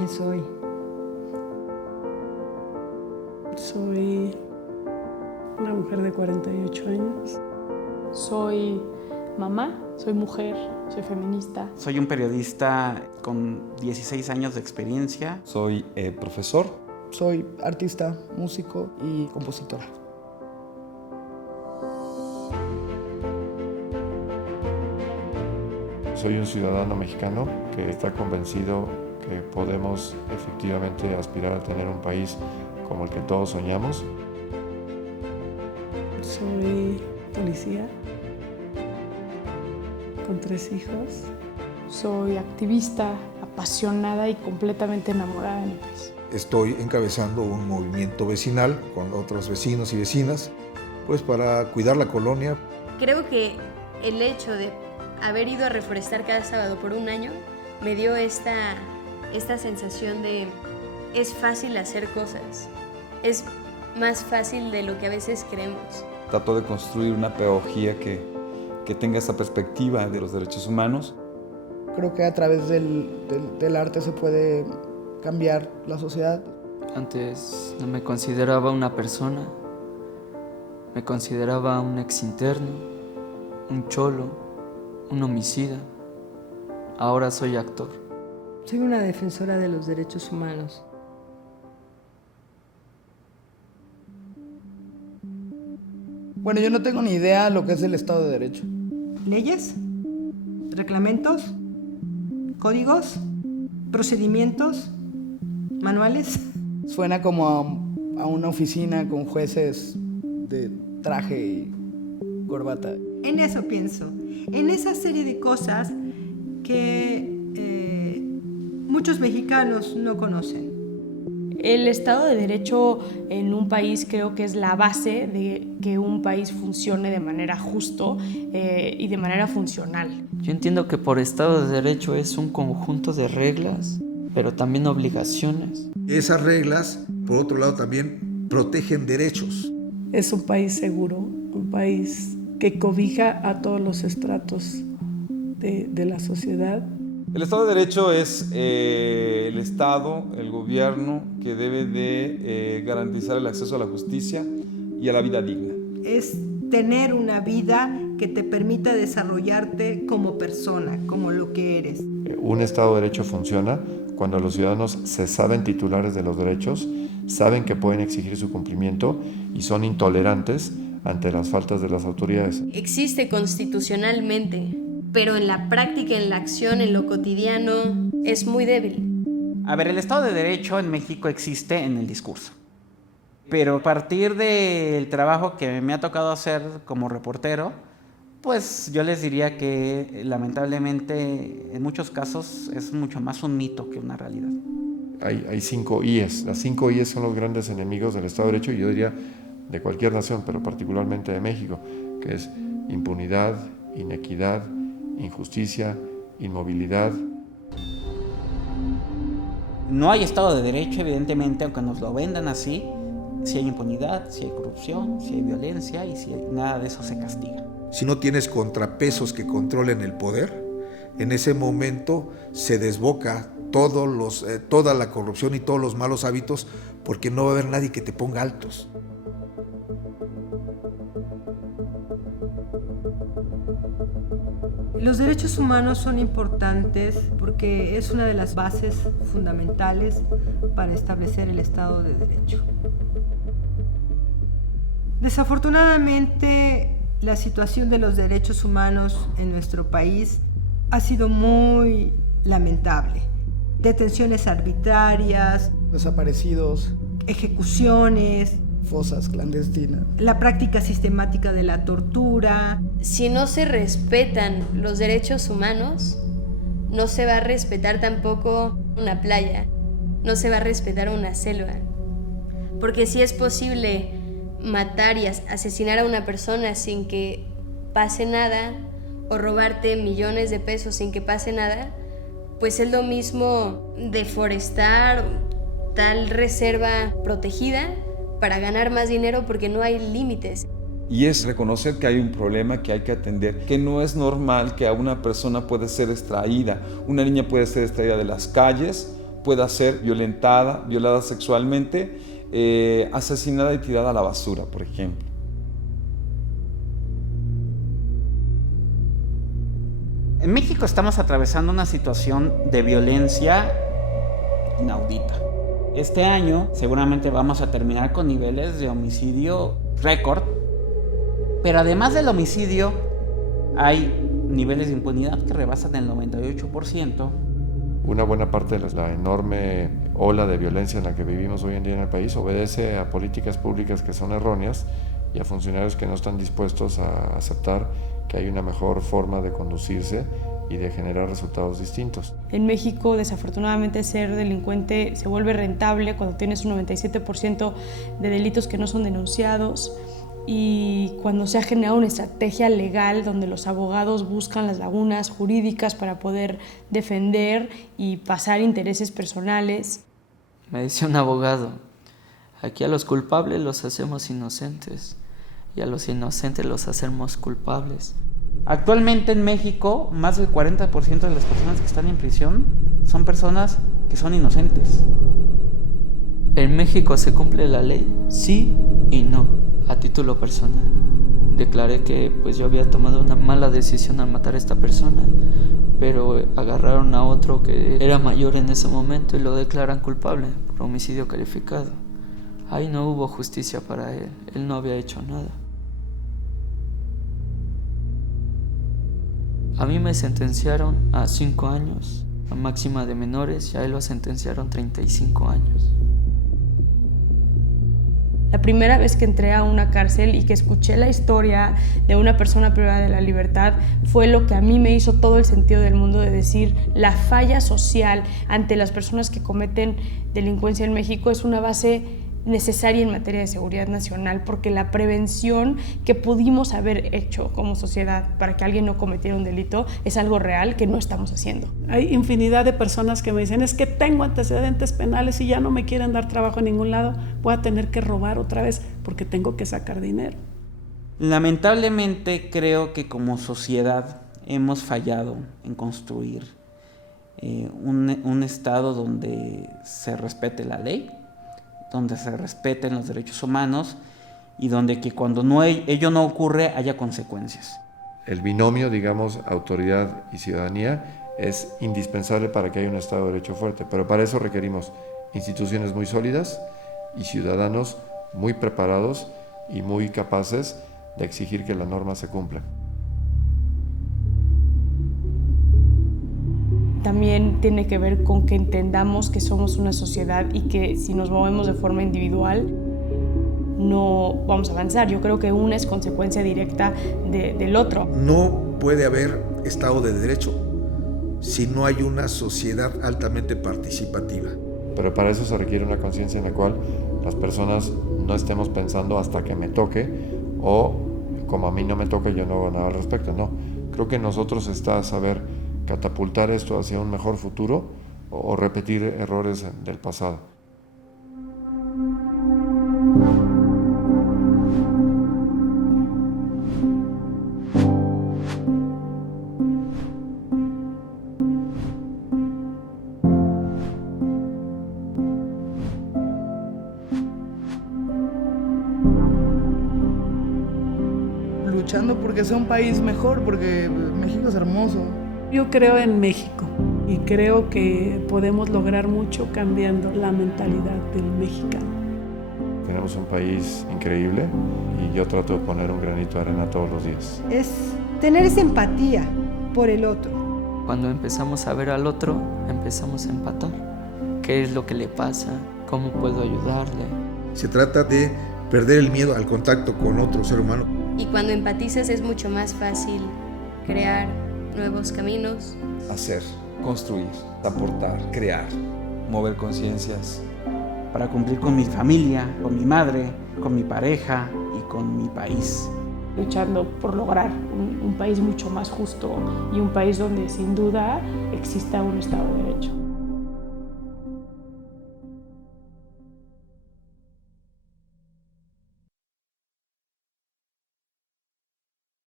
¿Quién soy? Soy una mujer de 48 años. Soy mamá, soy mujer, soy feminista. Soy un periodista con 16 años de experiencia. Soy profesor. Soy artista, músico y compositora. Soy un ciudadano mexicano que está convencido que podemos efectivamente aspirar a tener un país como el que todos soñamos. Soy policía con 3 hijos. Soy activista, apasionada y completamente enamorada de mi país. Estoy encabezando un movimiento vecinal con otros vecinos y vecinas, pues para cuidar la colonia. Creo que el hecho de haber ido a reforestar cada sábado por un año me dio esta sensación de es fácil hacer cosas, es más fácil de lo que a veces creemos. Trato de construir una pedagogía que tenga esa perspectiva de los derechos humanos. Creo que a través del arte se puede cambiar la sociedad. Antes no me consideraba una persona, me consideraba un exinterno, un cholo, un homicida. Ahora soy actor. Soy una defensora de los derechos humanos. Bueno, yo no tengo ni idea lo que es el Estado de Derecho. Leyes, reglamentos, códigos, procedimientos, manuales. Suena como a una oficina con jueces de traje y corbata. En eso pienso, en esa serie de cosas que muchos mexicanos no conocen. El Estado de Derecho en un país creo que es la base de que un país funcione de manera justo y de manera funcional. Yo entiendo que por Estado de Derecho es un conjunto de reglas, pero también obligaciones. Esas reglas, por otro lado, también protegen derechos. Es un país seguro, un país que cobija a todos los estratos de la sociedad. El Estado de Derecho es el Estado, el gobierno, que debe de garantizar el acceso a la justicia y a la vida digna. Es tener una vida que te permita desarrollarte como persona, como lo que eres. Un Estado de Derecho funciona cuando los ciudadanos se saben titulares de los derechos, saben que pueden exigir su cumplimiento y son intolerantes ante las faltas de las autoridades. Existe constitucionalmente, pero en la práctica, en la acción, en lo cotidiano, es muy débil. A ver, el Estado de Derecho en México existe en el discurso. Pero a partir del trabajo que me ha tocado hacer como reportero, pues yo les diría que lamentablemente en muchos casos es mucho más un mito que una realidad. Hay 5 IES. Las 5 IES son los grandes enemigos del Estado de Derecho, y yo diría de cualquier nación, pero particularmente de México, que es impunidad, inequidad, injusticia, inmovilidad. No hay Estado de Derecho, evidentemente, aunque nos lo vendan así, si hay impunidad, si hay corrupción, si hay violencia y si nada de eso se castiga. Si no tienes contrapesos que controlen el poder, en ese momento se desboca toda la corrupción y todos los malos hábitos, porque no va a haber nadie que te ponga altos. Los derechos humanos son importantes porque es una de las bases fundamentales para establecer el Estado de Derecho. Desafortunadamente, la situación de los derechos humanos en nuestro país ha sido muy lamentable. Detenciones arbitrarias, Desaparecidos, ejecuciones, fosas clandestinas. la práctica sistemática de la tortura. Si no se respetan los derechos humanos, no se va a respetar tampoco una playa, no se va a respetar una selva. Porque si es posible matar y asesinar a una persona sin que pase nada, o robarte millones de pesos sin que pase nada, pues es lo mismo deforestar tal reserva protegida para ganar más dinero porque no hay límites. Y es reconocer que hay un problema que hay que atender, que no es normal que a una persona puede ser extraída, una niña puede ser extraída de las calles pueda ser violentada, violada sexualmente, asesinada y tirada a la basura, por ejemplo. En México estamos atravesando una situación de violencia inaudita. Este año seguramente vamos a terminar con niveles de homicidio récord, pero además del homicidio hay niveles de impunidad que rebasan el 98%. Una buena parte de la enorme ola de violencia en la que vivimos hoy en día en el país obedece a políticas públicas que son erróneas y a funcionarios que no están dispuestos a aceptar que hay una mejor forma de conducirse y de generar resultados distintos. En México, desafortunadamente, ser delincuente se vuelve rentable cuando tienes un 97% de delitos que no son denunciados, y cuando se ha generado una estrategia legal donde los abogados buscan las lagunas jurídicas para poder defender y pasar intereses personales. Me decía un abogado, aquí a los culpables los hacemos inocentes y a los inocentes los hacemos culpables. Actualmente en México, más del 40% de las personas que están en prisión son personas que son inocentes. ¿En México se cumple la ley? Sí y no. A título personal, declaré que pues yo había tomado una mala decisión al matar a esta persona, pero agarraron a otro que era mayor en ese momento y lo declaran culpable por homicidio calificado. Ahí no hubo justicia para él, él no había hecho nada. A mí me sentenciaron a 5 años, a máxima de menores, y a él lo sentenciaron 35 años. La primera vez que entré a una cárcel y que escuché la historia de una persona privada de la libertad fue lo que a mí me hizo todo el sentido del mundo, de decir, la falla social ante las personas que cometen delincuencia en México es una base necesaria en materia de seguridad nacional, porque la prevención que pudimos haber hecho como sociedad para que alguien no cometiera un delito es algo real que no estamos haciendo. Hay infinidad de personas que me dicen, es que tengo antecedentes penales y ya no me quieren dar trabajo en ningún lado, voy a tener que robar otra vez porque tengo que sacar dinero. Lamentablemente creo que como sociedad hemos fallado en construir un estado donde se respete la ley, donde se respeten los derechos humanos y donde que cuando ello no ocurre haya consecuencias. El binomio, digamos, autoridad y ciudadanía es indispensable para que haya un Estado de Derecho fuerte, pero para eso requerimos instituciones muy sólidas y ciudadanos muy preparados y muy capaces de exigir que la norma se cumpla. También tiene que ver con que entendamos que somos una sociedad y que si nos movemos de forma individual no vamos a avanzar. Yo creo que una es consecuencia directa del otro. No puede haber Estado de Derecho si no hay una sociedad altamente participativa. Pero para eso se requiere una conciencia en la cual las personas no estemos pensando hasta que me toque o como a mí no me toca yo no hago nada al respecto. No, creo que en nosotros está saber catapultar esto hacia un mejor futuro o repetir errores del pasado. Luchando porque sea un país mejor, porque México es hermoso. Yo creo en México y creo que podemos lograr mucho cambiando la mentalidad del mexicano. Tenemos un país increíble y yo trato de poner un granito de arena todos los días. Es tener esa empatía por el otro. Cuando empezamos a ver al otro, empezamos a empatar. ¿Qué es lo que le pasa? ¿Cómo puedo ayudarle? Se trata de perder el miedo al contacto con otro ser humano. Y cuando empatizas es mucho más fácil crear nuevos caminos. Hacer, construir, aportar, crear, mover conciencias. Para cumplir con mi familia, con mi madre, con mi pareja y con mi país. Luchando por lograr un país mucho más justo y un país donde sin duda exista un Estado de Derecho.